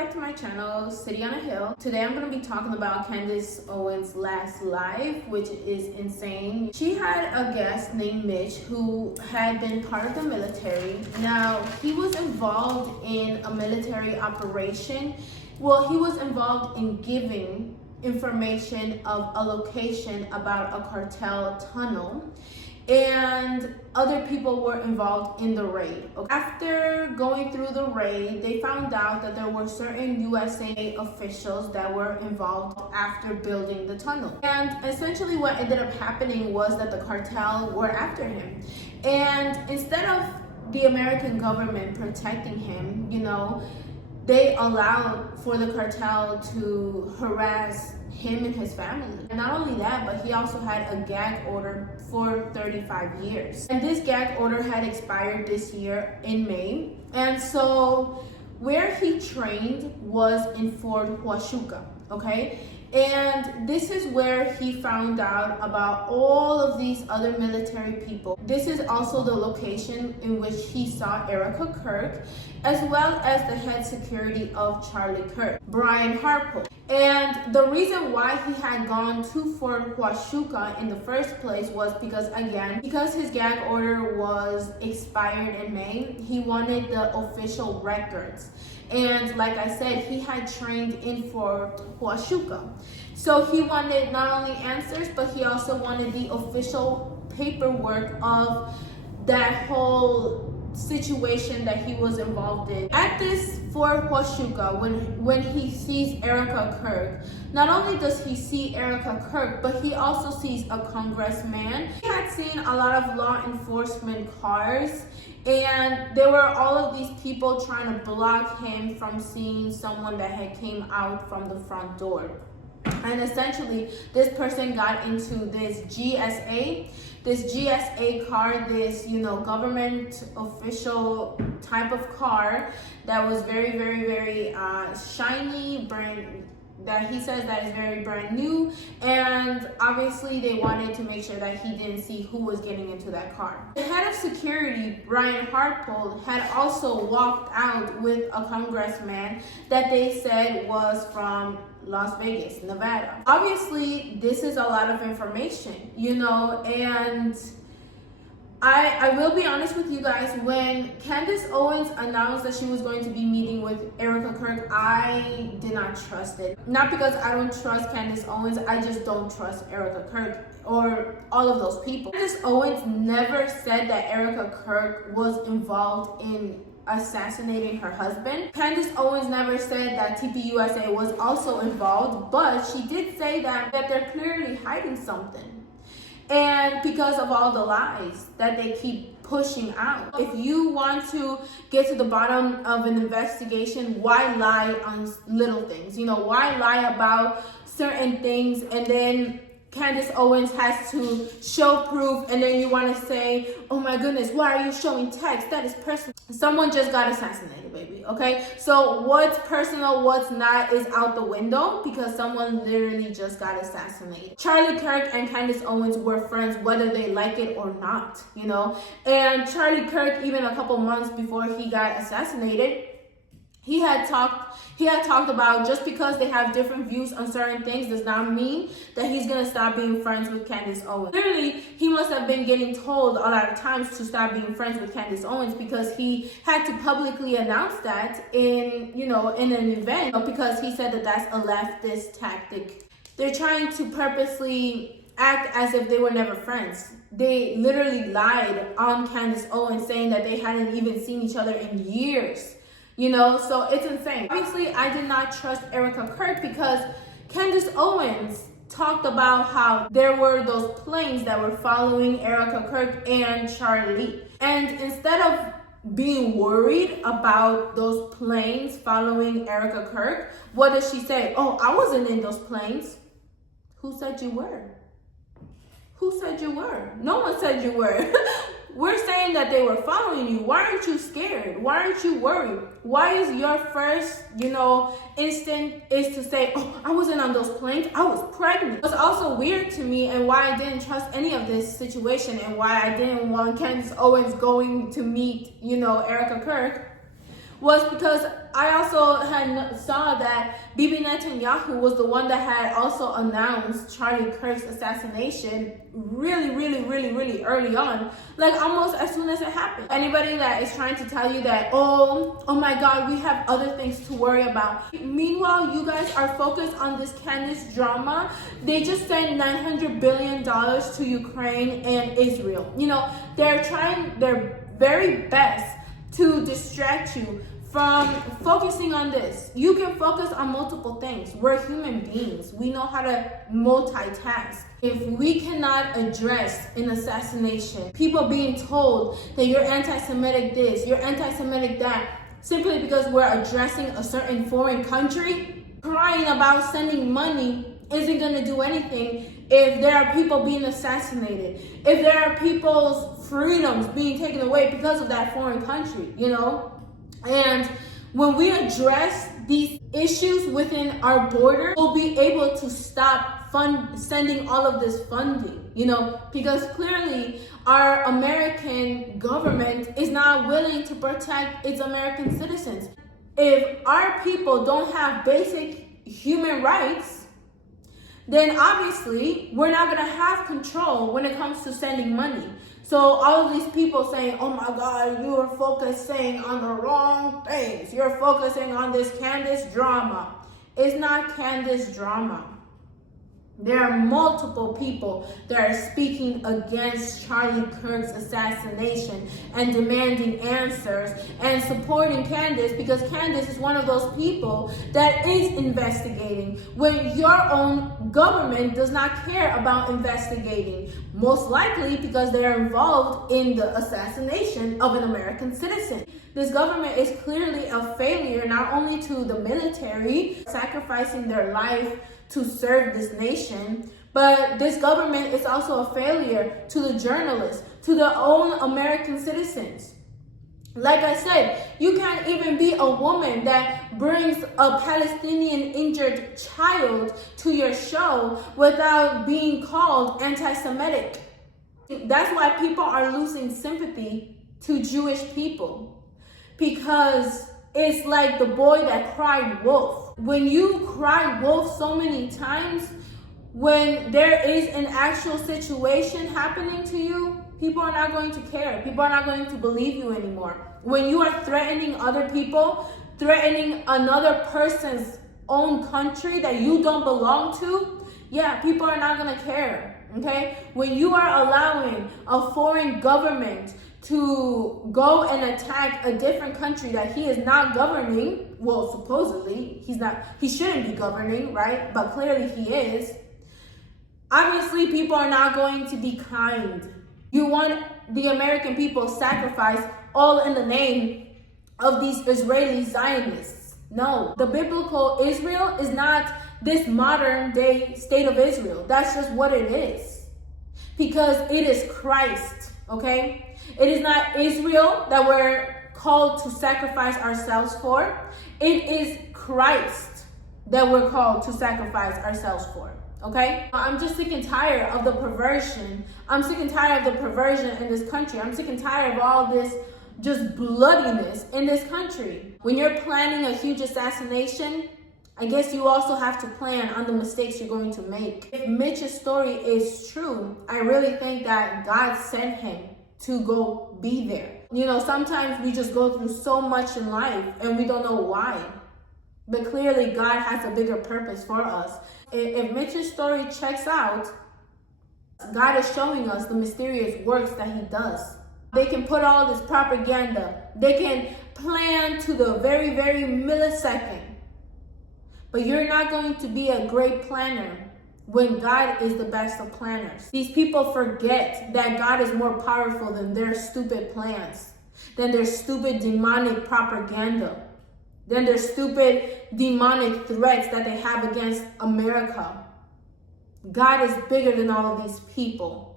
back to my channel, City on a Hill. Today I'm going to be talking about Candace Owens' last live, which is insane. She had a guest named Mitch who had been part of the military. Now, he was involved in a military operation. Well, he was involved in giving information of a location about a cartel tunnel, and other people were involved in the raid. After going through the raid, they found out that there were certain USA officials that were involved after building the tunnel. And essentially what ended up happening was that the cartel were after him. And instead of the American government protecting him, they allowed for the cartel to harass him and his family. And not only that, but he also had a gag order for 35 years. And this gag order had expired this year in May. And so where he trained was in Fort Huachuca, okay? And this is where he found out about all of these other military people. This is also the location in which he saw Erica Kirk, as well as the head security of Charlie Kirk, Brian Harpo. And the reason why he had gone to Fort Huachuca in the first place was because his gag order was expired in May, he wanted the official records. And like I said, he had trained in Fort Huachuca. So he wanted not only answers, but he also wanted the official paperwork of that whole situation that he was involved in. At this Fort Huachuca, when he sees Erica Kirk, not only does he see Erica Kirk, but he also sees a congressman. He had seen a lot of law enforcement cars, and there were all of these people trying to block him from seeing someone that had came out from the front door. And essentially, this person got into this GSA car, this, government official type of car that was very, very, very shiny, that he says that is very brand new. And obviously they wanted to make sure that he didn't see who was getting into that car. The head of security, Brian Harpo, had also walked out with a congressman that they said was from Las Vegas, Nevada. Obviously, this is a lot of information, and I will be honest with you guys, when Candace Owens announced that she was going to be meeting with Erica Kirk, I did not trust it. Not because I don't trust Candace Owens, I just don't trust Erica Kirk or all of those people. Candace Owens never said that Erica Kirk was involved in assassinating her husband. Candace Owens never said that TPUSA was also involved, but she did say that they're clearly hiding something. And because of all the lies that they keep pushing out. If you want to get to the bottom of an investigation, why lie on little things? Why lie about certain things and then Candace Owens has to show proof, and then you want to say, oh my goodness, why are you showing text? That is personal. Someone just got assassinated, baby, okay? So what's personal, what's not is out the window because someone literally just got assassinated. Charlie Kirk and Candace Owens were friends whether they like it or not, And Charlie Kirk, even a couple months before he got assassinated, he had talked about just because they have different views on certain things does not mean that he's going to stop being friends with Candace Owens. Clearly, he must have been getting told a lot of times to stop being friends with Candace Owens because he had to publicly announce that in an event because he said that that's a leftist tactic. They're trying to purposely act as if they were never friends. They literally lied on Candace Owens saying that they hadn't even seen each other in years. So it's insane. Obviously, I did not trust Erica Kirk because Candace Owens talked about how there were those planes that were following Erica Kirk and Charlie. And instead of being worried about those planes following Erica Kirk, what does she say? Oh, I wasn't in those planes. Who said you were? Who said you were? No one said you were. We're saying that they were following you. Why aren't you scared? Why aren't you worried? Why is your first, instinct is to say, oh, I wasn't on those planes. I was pregnant. What's also weird to me and why I didn't trust any of this situation and why I didn't want Candace Owens going to meet, Erica Kirk was because I also saw that Bibi Netanyahu was the one that had also announced Charlie Kirk's assassination really early on, like almost as soon as it happened. Anybody that is trying to tell you that, oh my God, we have other things to worry about. Meanwhile, you guys are focused on this Candace drama. They just sent $900 billion to Ukraine and Israel. You know, they're trying their very best to distract you from focusing on this. You can focus on multiple things. We're human beings. We know how to multitask. If we cannot address an assassination, people being told that you're anti-Semitic this, you're anti-Semitic that, simply because we're addressing a certain foreign country, crying about sending money isn't going to do anything if there are people being assassinated, if there are people's freedoms being taken away because of that foreign country, you know? And when we address these issues within our border, we'll be able to stop sending all of this funding, you know, because clearly our American government is not willing to protect its American citizens. If our people don't have basic human rights, then obviously we're not going to have control when it comes to sending money. So all of these people saying, oh my God, you are focusing on the wrong things. You're focusing on this Candace drama. It's not Candace drama. There are multiple people that are speaking against Charlie Kirk's assassination and demanding answers and supporting Candace, because Candace is one of those people that is investigating when your own government does not care about investigating, most likely because they are involved in the assassination of an American citizen. This government is clearly a failure, not only to the military, sacrificing their life to serve this nation, but this government is also a failure to the journalists, to the own American citizens. Like I said, you can't even be a woman that brings a Palestinian injured child to your show without being called anti-Semitic. That's why people are losing sympathy to Jewish people, because it's like the boy that cried wolf. When you cry wolf so many times, when there is an actual situation happening to you, people are not going to care. People are not going to believe you anymore. When you are threatening other people, threatening another person's own country that you don't belong to, yeah, people are not going to care, okay? When you are allowing a foreign government to go and attack a different country that he is not governing, well, supposedly he shouldn't be governing, right? But clearly he is. Obviously, people are not going to be kind. You want the American people sacrificed all in the name of these Israeli Zionists. No, the biblical Israel is not this modern day state of Israel. That's just what it is. Because it is Christ, okay? It is not Israel that we're called to sacrifice ourselves for. It is Christ that we're called to sacrifice ourselves for, okay? I'm just sick and tired of the perversion. I'm sick and tired of the perversion in this country. I'm sick and tired of all this just bloodiness in this country. When you're planning a huge assassination, I guess you also have to plan on the mistakes you're going to make. If Mitch's story is true, I really think that God sent him to go be there. You know, sometimes we just go through so much in life and we don't know why. But clearly God has a bigger purpose for us. If Mitch's story checks out, God is showing us the mysterious works that he does. They can put all this propaganda. They can plan to the very millisecond. But you're not going to be a great planner when God is the best of planners. These people forget that God is more powerful than their stupid plans, than their stupid demonic propaganda, than their stupid demonic threats that they have against America. God is bigger than all of these people.